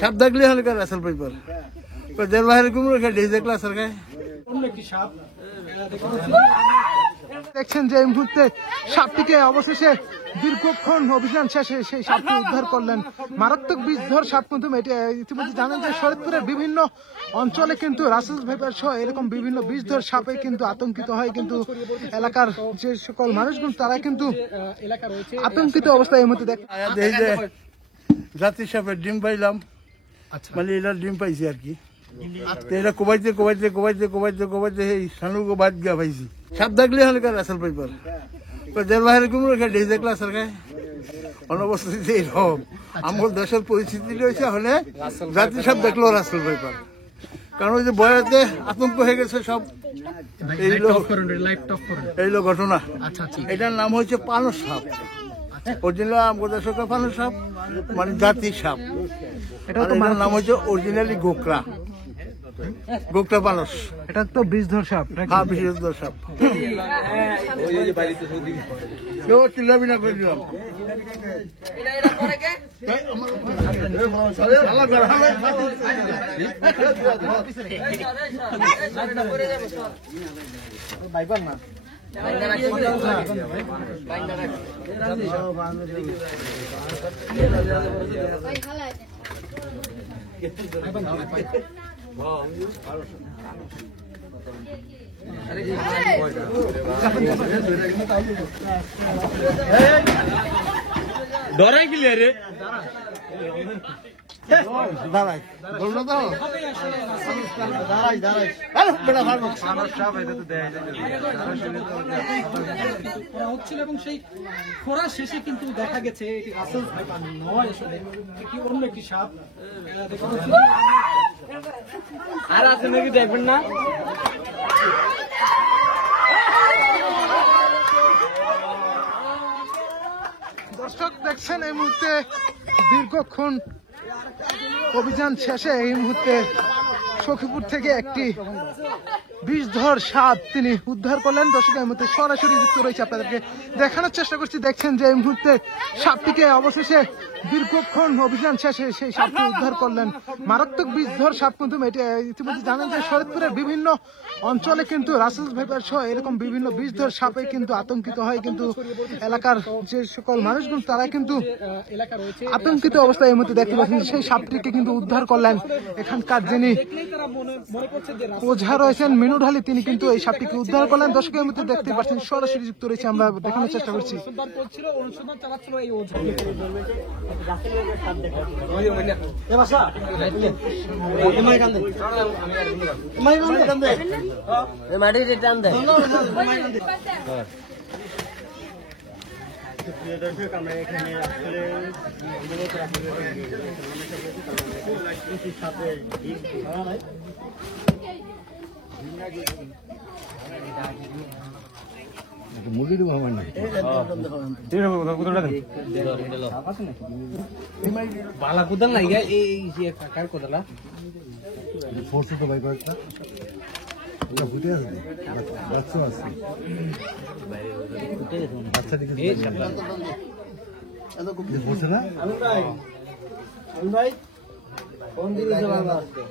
সাপ দেখলে হলে কার আসল পেপার দেড় বাহির কুমড়ো খেয়ে ডিজে ক্লাসের গায়ে দেখছেন যে এই মুহূর্তে সাপটিকে অবশেষে দীর্ঘক্ষণ অভিযান শেষে সেই সাপটি উদ্ধার করলেন। মারাত্মক বিষধর সাপ কিন্তু ইতিমধ্যে জানেন যে শরীয়তপুরের বিভিন্ন অঞ্চলে কিন্তু রাসেল ভাইপার সহ এরকম বিভিন্ন বিষধর সাপে কিন্তু আতঙ্কিত হয়, কিন্তু এলাকার যে সকল মানুষগুলো তারা কিন্তু আতঙ্কিত অবস্থায় এই মুহূর্তে জাতির সাপের ডিম পাইলাম, মানে এটা ডিম পাইছি আর কি। এটা কোবাইতে কোবাইতে কোবাইতে কোবাইতে কোবাইতে এই সানুকে বাদ গিয়া পাইছি। সাপ দেখলে হলে কার আসল পেপার দেড় বাহির কুমড়ো খেয়ে ডিজে ক্লাসের গায়ে অনবস্থিতিতে এরকম আমার দেশের পরিস্থিতি রয়েছে হলে জাতির সাপ দেখলো রাসেল পেপার, কারণ ওই যে বয়াতে আতঙ্ক হয়ে গেছে সব। এইলো ঘটনা। এটার নাম হচ্ছে পানস সাপ, অরিজিনাল আমাদের দেশের পানস সাপ মানে জাতির সাপ। এটার নাম হচ্ছে অরিজিনালি গোকরা, গোকরা পানস। এটা তো বিষধর সাপ। হ্যাঁ, বিষধর সাপ। চিল্লাবি না করে দিলাম। ডরাই গেলে রে দাঁড়াই হচ্ছিল এবং সেই খোঁড়া শেষে কিন্তু দেখা গেছে এটি রাসেল ভাইপার নয়, আসলে এটি অন্য একটি সাপ। আর আছে নাকি দেখবেন না? দর্শক দেখছেন এই মুহূর্তে দীর্ঘক্ষণ অভিযান শেষে এই মুহূর্তে সখীপুর থেকে একটি বিষধর সাপ তিনি উদ্ধার করলেন। দর্শক এই মুহূর্তে সরাসরি যুক্ত রয়েছে, আপনাদেরকে দেখানোর চেষ্টা করছি। দেখছেন যে এই মুহূর্তে সাপটিকে অবশেষে দীর্ঘক্ষণ অভিযান শেষে সেই সাপটি উদ্ধার করলেন। মারাত্মক বিষধর সাপ কিন্তু ইতিমধ্যে জানেন যে শরীয়তপুরের বিভিন্ন অঞ্চলে কিন্তু রাসেল ভাইপার সহ এরকম বিভিন্ন বিষধর সাপে কিন্তু আতঙ্কিত হয়, কিন্তু এলাকার যে সকল মানুষগুলো তারা কিন্তু আতঙ্কিত অবস্থায় এই মুহূর্তে দেখতে পাচ্ছেন সেই সাপটিকে কিন্তু উদ্ধার করলেন এখানকার যিনি ওঝা রয়েছেন মিনু ঢালি, তিনি কিন্তু এই সাপটিকে উদ্ধার করলেন। দর্শকের মধ্যে দেখতে পাচ্ছেন সরাসরি যুক্ত রয়েছে, আমরা দেখানোর চেষ্টা করছি। অনুসন্ধান চালাচ্ছিল এই ওঝা। মুরগি দেবো আমার না বালা কোদাল নাই এই কাকার কোদালা ফোর্সে তো ভাই কয়েকটা ফুটে আছে, বাচ্চা আছে, বাচ্চা দিকে বসে না ভাই কোন জিনিস ভালো আছে